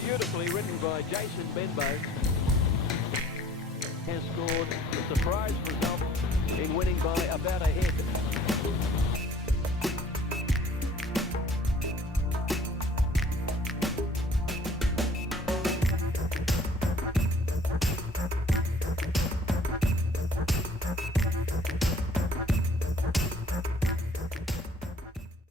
beautifully ridden by Jason Benbow, has scored a surprise result in winning by about a head.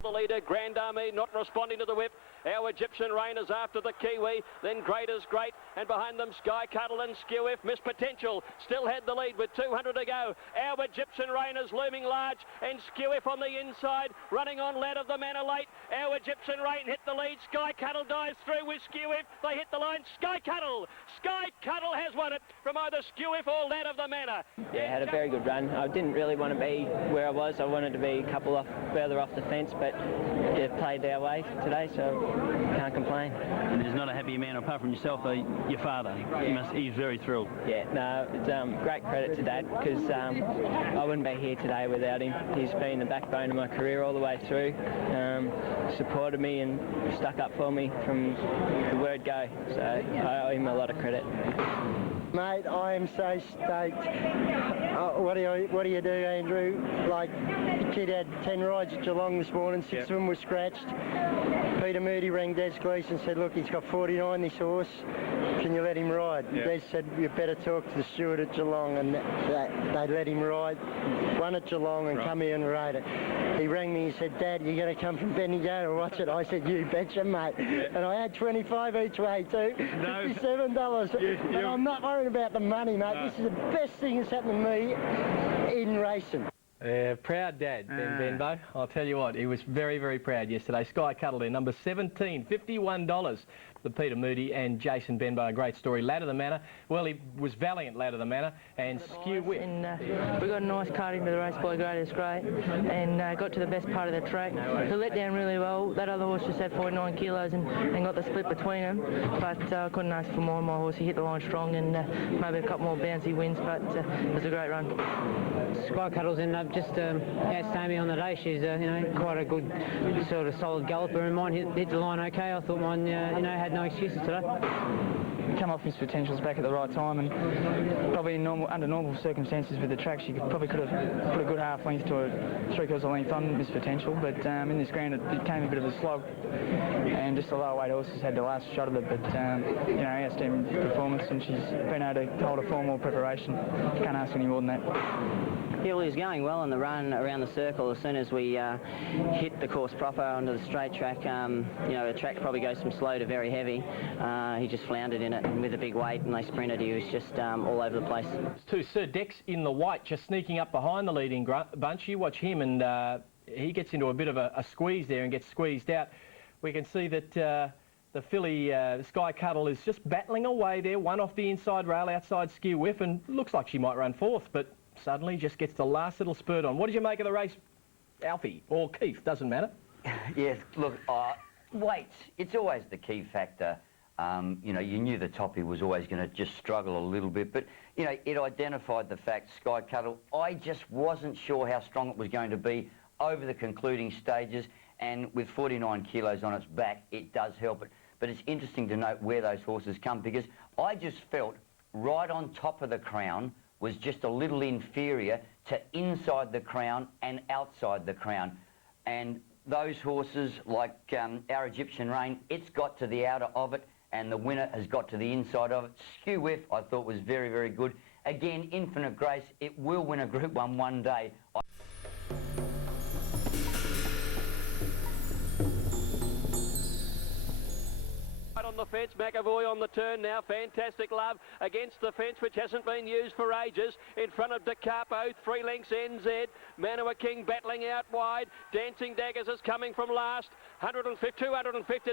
The leader, Grand Army, not responding to the whip. Our Egyptian Rain is after the Kiwi, then Great is Great, and behind them Sky Cuddle and Skewiff. Miss Potential still had the lead with 200 to go. Our Egyptian Rain is looming large, and Skewiff on the inside, running on Lad of the Manor late. Our Egyptian Rain hit the lead. Sky Cuddle dives through with Skewiff. They hit the line. Sky Cuddle has won it from either Skewiff or Lad of the Manor. Yeah, had a very good run. I didn't really want to be where I was. I wanted to be a couple further off the fence, but it played our way today, so can't complain. And there's not a happier man apart from yourself, your father. Yeah. He's very thrilled. Yeah, no, it's great credit to Dad, because I wouldn't be here today without him. He's been the backbone of my career all the way through. Supported me and stuck up for me from the word go, so I owe him a lot of credit. Mate, I am so stoked. What do you do, Andrew? Like, the kid had 10 rides at Geelong this morning, 6 of them were scratched. Peter Moody rang Des Gleeson and said, look, he's got 49, this horse. Can you let him ride? And Des said, you better talk to the steward at Geelong, and they let him ride. Won at Geelong and come here and ride it. He rang me and said, Dad, you're going to come from Bendigo to watch it? I said, you betcha, mate. And I had 25 each way too, $57. But I'm not worried about the money, mate. No. This is the best thing that's happened to me in racing. Proud dad, Ben Benbow. I'll tell you what, he was very, very proud yesterday. Sky Cuddle there, number 17, $51. The Peter Moody and Jason Benbow, a great story. Lad of the Manor, well, he was valiant, Lad of the Manor, and Skewiff. And we got a nice card into the race by Great is Great, and got to the best part of the track. He let down really well. That other horse just had 49 kilos and got the split between them, but I couldn't ask for more on my horse. He hit the line strong, and maybe a couple more bouncy wins, but it was a great run. Sky Cuddle's ended up just outstanding on the day. She's quite a good sort of solid galloper, and mine hit the line okay. I thought mine had no excuses today. Come off Miss Potential's back at the right time, and probably under normal circumstances with the track, she probably could have put a good half length to a 3/4 length on Miss Potential, but in this ground it became a bit of a slog, and just the lower weight horses had the last shot of it, but outstanding performance, and she's been able to hold a formal preparation. Can't ask any more than that. Hillier's going well in the run around the circle. As soon as we hit the course proper onto the straight track, the track probably goes from slow to very heavy. He just floundered in it, and with a big weight, and they sprinted. He was just all over the place. To Sir Dex in the white, just sneaking up behind the leading bunch. You watch him, and he gets into a bit of a squeeze there and gets squeezed out. We can see that the filly, Sky Cuddle, is just battling away there, one off the inside rail outside Skewiff, and looks like she might run fourth, but suddenly just gets the last little spurt on. What did you make of the race, Alfie, or Keith? Doesn't matter. Yes, look, weight, it's always the key factor. You knew the toppy was always going to just struggle a little bit, but, it identified the fact, Sky Cuddle, I just wasn't sure how strong it was going to be over the concluding stages, and with 49 kilos on its back, it does help it. But it's interesting to note where those horses come, because I just felt right on top of the Crown was just a little inferior to inside the Crown and outside the Crown. And those horses, like our Egyptian Rain, it's got to the outer of it, and the winner has got to the inside of it. Skewiff, I thought, was very, very good. Again, Infinite Grace, it will win a Group 1 one day. On the fence, McAvoy on the turn now. Fantastic Love against the fence, which hasn't been used for ages. In front of De Capo, 3 lengths NZ. Manua King battling out wide. Dancing Daggers is coming from last. 250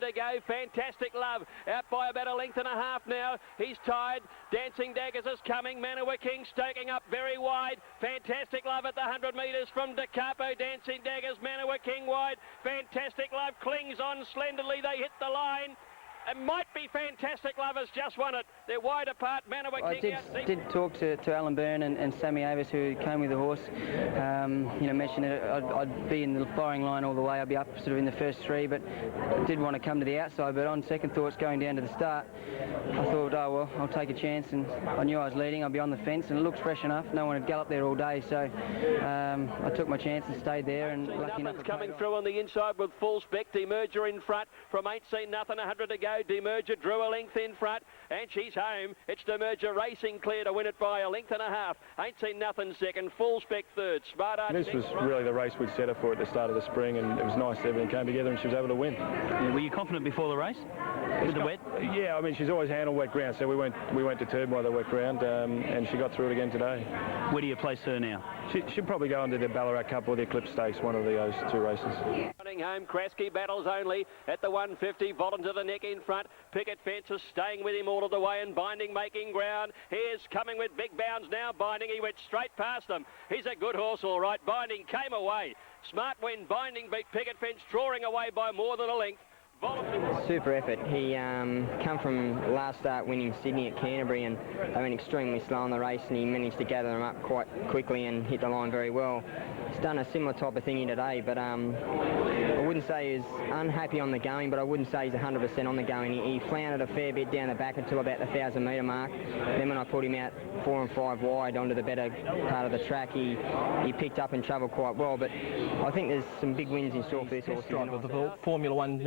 to go. Fantastic Love out by about 1.5 lengths now. He's tied. Dancing Daggers is coming. Manua King stoking up very wide. Fantastic Love at the 100 metres from De Capo. Dancing Daggers, Manua King wide. Fantastic Love clings on slenderly. They hit the line. It might be Fantastic Lovers just won it. They're wide apart. Manawa I did talk to Alan Byrne and Sammy Avis, who came with the horse. You know, mentioned that I'd be in the firing line all the way. I'd be up sort of in the first three, but I did want to come to the outside. But on second thoughts, going down to the start, I thought, oh well, I'll take a chance. And I knew I was leading. I'd be on the fence, and it looks fresh enough. No one had galloped there all day, so I took my chance and stayed there. And lucky enough, coming through on the inside with full spec. Demerger in front from Ain't Seen Nothing, 100 to go. Demerger drew a length in front, and she's home. It's Demerger racing clear to win it by a length and a half. Ain't Seen Nothing second, full spec third. Smart Art. This was really the race we'd set her for at the start of the spring, and it was nice everything came together and she was able to win. Yeah, were you confident before the race with the wet? Yeah, I mean, she's always handled wet ground, so we went deterred by the wet ground, and she got through it again today. Where do you place her now? She'll probably go into the Ballarat Cup or the Eclipse Stakes, one of those two races. Running home, Krasky battles only at the 150, Volin to the neck in front. Picket Fences staying with him all of the way, and Binding making ground. Here's coming with big bounds now, Binding. He went straight past them. He's a good horse, all right. Binding came away. Smart win. Binding beat Picket Fence, drawing away by more than a length. Super effort. He come from last start winning Sydney at Canterbury, and they went extremely slow in the race, and he managed to gather them up quite quickly and hit the line very well. He's done a similar type of thing here today, but I wouldn't say he's unhappy on the going, but I wouldn't say he's 100% on the going. He floundered a fair bit down the back until about the 1,000 metre mark. Then when I put him out 4 and 5 wide onto the better part of the track, he picked up and travelled quite well. But I think there's some big wins in store for this horse. With the Formula One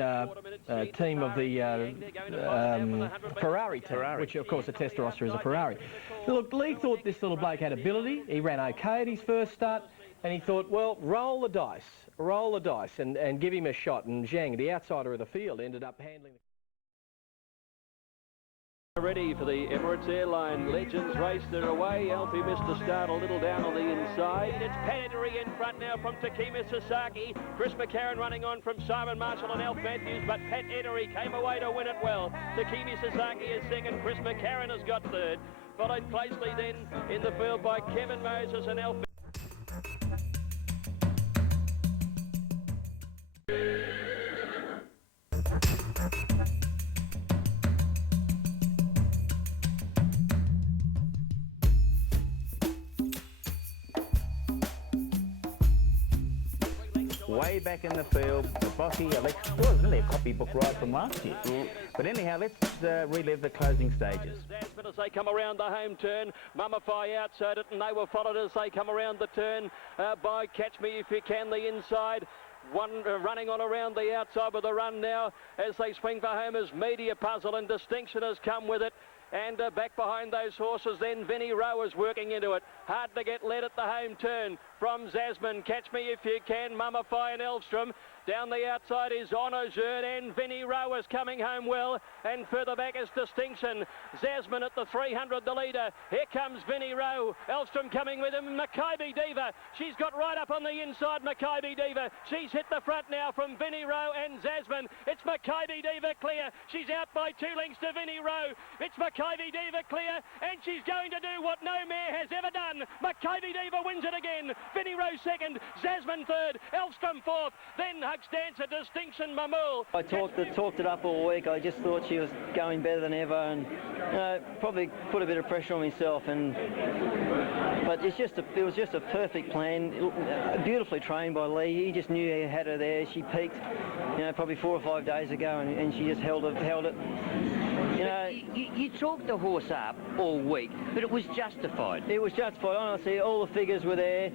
team of the Ferrari team, which of course a test roster is a Ferrari. Look, Lee thought this little bloke had ability. He ran okay at his first start, and he thought, well, roll the dice and give him a shot. And Zhang, the outsider of the field, ended up handling ready for the Emirates Airline Legends race. They're away. Alfie missed the start a little down on the inside. It's Panettery in front now from Takimi Sasaki. Chris McCarron running on from Simon Marshall and Alf Matthews, but Pat Ettery came away to win it well. Takimi Sasaki is second. Chris McCarron has got third. Followed closely then in the field by Kevin Moses and Alf. Way back in the field, the bossy Alex, well, it was really a copybook ride from last year. But anyhow, let's relive the closing stages. But as they come around the home turn, Mummify outside it, and they were followed as they come around the turn by Catch Me If You Can, the inside. One running on around the outside with a run now as they swing for home as Media Puzzle, and Distinction has come with it. And back behind those horses, then Vinnie Rowe is working into it. Hard to get led at the home turn from Zasmine. Catch Me If You Can, Mummify and Elvstrom. Down the outside is Honorzerd, and Vinnie Rowe is coming home well. And further back is Distinction. Zasmine at the 300, the leader. Here comes Vinnie Rowe. Elvstrom coming with him. Makybe Diva. She's got right up on the inside, Makybe Diva. She's hit the front now from Vinnie Rowe and Zasmine. It's Makybe Diva clear. She's out by 2 lengths to Vinnie Rowe. It's Makybe Diva clear, and she's going to do what no mare has ever done. Makybe Diva wins it again. Vinnie Rowe second, Zasmine third, Elvstrom fourth, then Huck's Dancer, Distinction, Mamul. I talked it up all week. I just thought she was going better than ever, and probably put a bit of pressure on myself. But it was just a perfect plan, beautifully trained by Lee. He just knew he had her there. She peaked, probably 4 or 5 days ago, and she just held it. You talked the horse up all week, but it was justified. It was justified. Honestly, all the figures were there.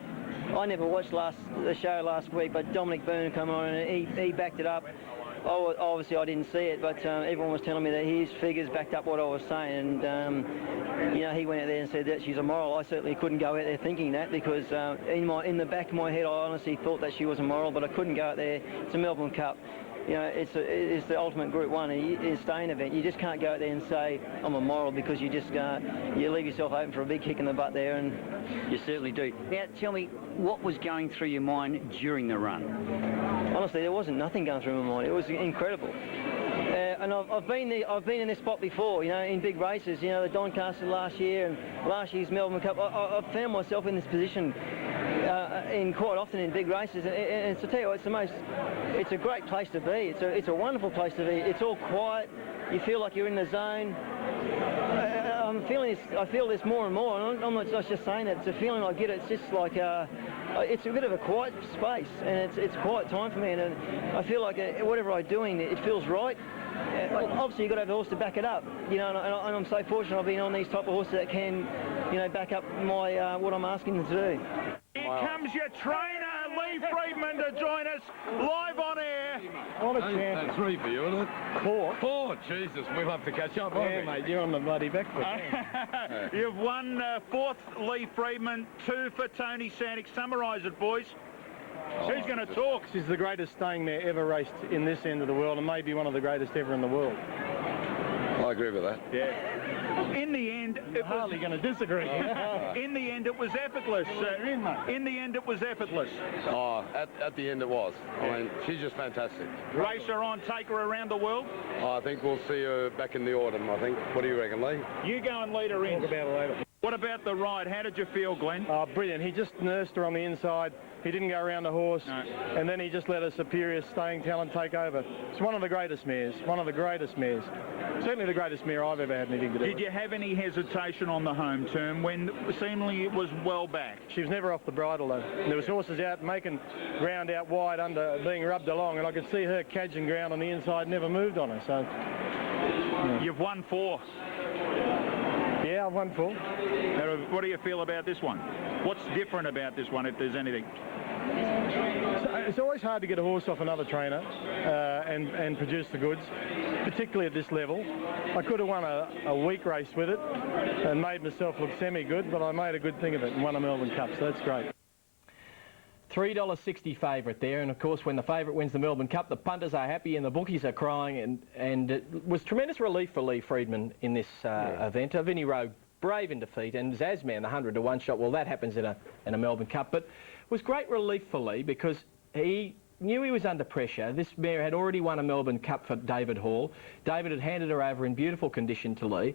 I never watched the show last week, but Dominic Byrne come on and he backed it up. Obviously, I didn't see it, but everyone was telling me that his figures backed up what I was saying. And he went out there and said that she's a moral. I certainly couldn't go out there thinking that, because in the back of my head, I honestly thought that she was a moral, but I couldn't go out there. It's a Melbourne Cup. It's the ultimate Group 1, it's a staying event. You just can't go out there and say, I'm a moral, because you just you leave yourself open for a big kick in the butt there. And you certainly do. Now, tell me, what was going through your mind during the run? Honestly, there wasn't nothing going through my mind. It was incredible. And I've been in this spot before, in big races, the Doncaster last year and last year's Melbourne Cup. I've found myself in this position quite often in big races, and to tell you, it's a great place to be. It's a wonderful place to be. It's all quiet. you feel like you're in the zone. I feel this more and more, and I'm not just saying that, it's a feeling I get. It's just like, it's a bit of a quiet space, and it's quiet time for me, and I feel like whatever I'm doing, it feels right. Obviously you've got to have a horse to back it up, you know, and I'm so fortunate I've been on these type of horses that can, you know, back up my what I'm asking them to do. Here comes your trainer, Lee Freedman, to join us live on air. What a chance. That's 3 for you, isn't it? 4. 4, Jesus, we'll have to catch up, won't we? Mate, you're on the bloody back foot. You've won 4th, Lee Freedman, 2 for Tony Sandick. Summarise it, boys. Who's going to talk? This is the greatest staying mare ever raced in this end of the world, and maybe one of the greatest ever in the world. I agree with that. Yeah. In the end, it was hardly going to disagree. In the end, it was effortless. In the end, it was effortless. Oh, at the end it was. I mean, she's just fantastic. Race her on, take her around the world. I think we'll see her back in the autumn, I think. What do you reckon, Lee? You go and lead her in. Talk about it later. What about the ride? How did you feel, Glenn? Oh, brilliant. He just nursed her on the inside. He didn't go around the horse, and then he just let a superior staying talent take over. It's one of the greatest mares, one of the greatest mares. Certainly the greatest mare I've ever had anything to do with. Did you have any hesitation on the home turn when seemingly it was well back? She was never off the bridle, though. There was horses out making ground out wide under being rubbed along, and I could see her cadging ground on the inside, never moved on her. So You've won 4. Yeah, I've won 4. What do you feel about this one? What's different about this one, if there's anything? It's always hard to get a horse off another trainer and produce the goods, particularly at this level. I could have won a weak race with it and made myself look semi-good, but I made a good thing of it and won a Melbourne Cup, so that's great. $3.60 favourite there, and of course when the favourite wins the Melbourne Cup, the punters are happy and the bookies are crying, and it was tremendous relief for Lee Freedman in this event. Vinnie Rowe brave in defeat, and Zazman, the 100 to 1 shot, well, that happens in a Melbourne Cup, but it was great relief for Lee because he knew he was under pressure. This mare had already won a Melbourne Cup for David Hall. David had handed her over in beautiful condition to Lee,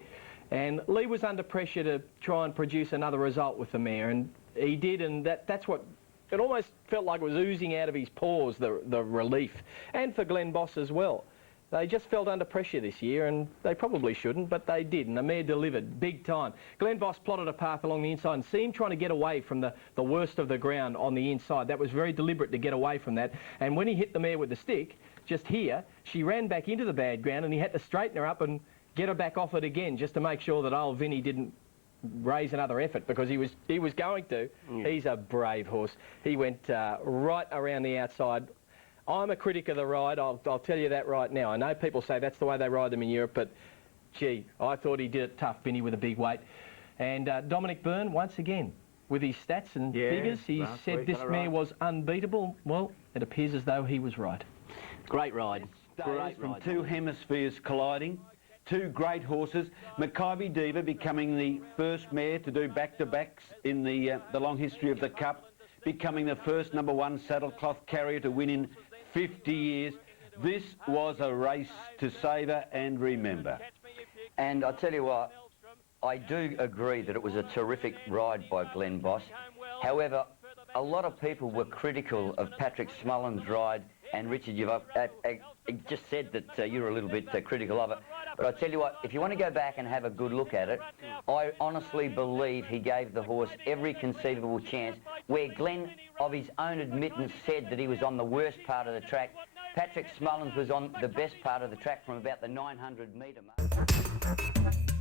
and Lee was under pressure to try and produce another result with the mare, and he did, and that's what it almost felt like it was oozing out of his pores, the relief, and for Glenn Boss as well. They just felt under pressure this year, and they probably shouldn't, but they did, and the mare delivered big time. Glenn Boss plotted a path along the inside and seemed trying to get away from the worst of the ground on the inside. That was very deliberate to get away from that, and when he hit the mare with the stick, just here, she ran back into the bad ground, and he had to straighten her up and get her back off it again, just to make sure that old Vinnie didn't raise another effort, because he was going to. Yeah. He's a brave horse. He went right around the outside. I'm a critic of the ride, I'll tell you that right now. I know people say that's the way they ride them in Europe, but gee, I thought he did it tough, Vinnie, with a big weight. And Dominic Byrne, once again, with his stats and figures, he said this mare was unbeatable. Well, it appears as though he was right. Great ride. Great from ride. 2 hemispheres colliding. 2 great horses. Makybe Diva becoming the first mare to do back-to-backs in the long history of the Cup, becoming the first #1 saddlecloth carrier to win in 50 years. This was a race to savour and remember. And I tell you what, I do agree that it was a terrific ride by Glenn Boss. However, a lot of people were critical of Patrick Smullen's ride, and Richard, you've just said that you were a little bit critical of it. But I tell you what, if you want to go back and have a good look at it, I honestly believe he gave the horse every conceivable chance. Where Glenn, of his own admittance, said that he was on the worst part of the track, Patrick Smullens was on the best part of the track from about the 900 metre mark.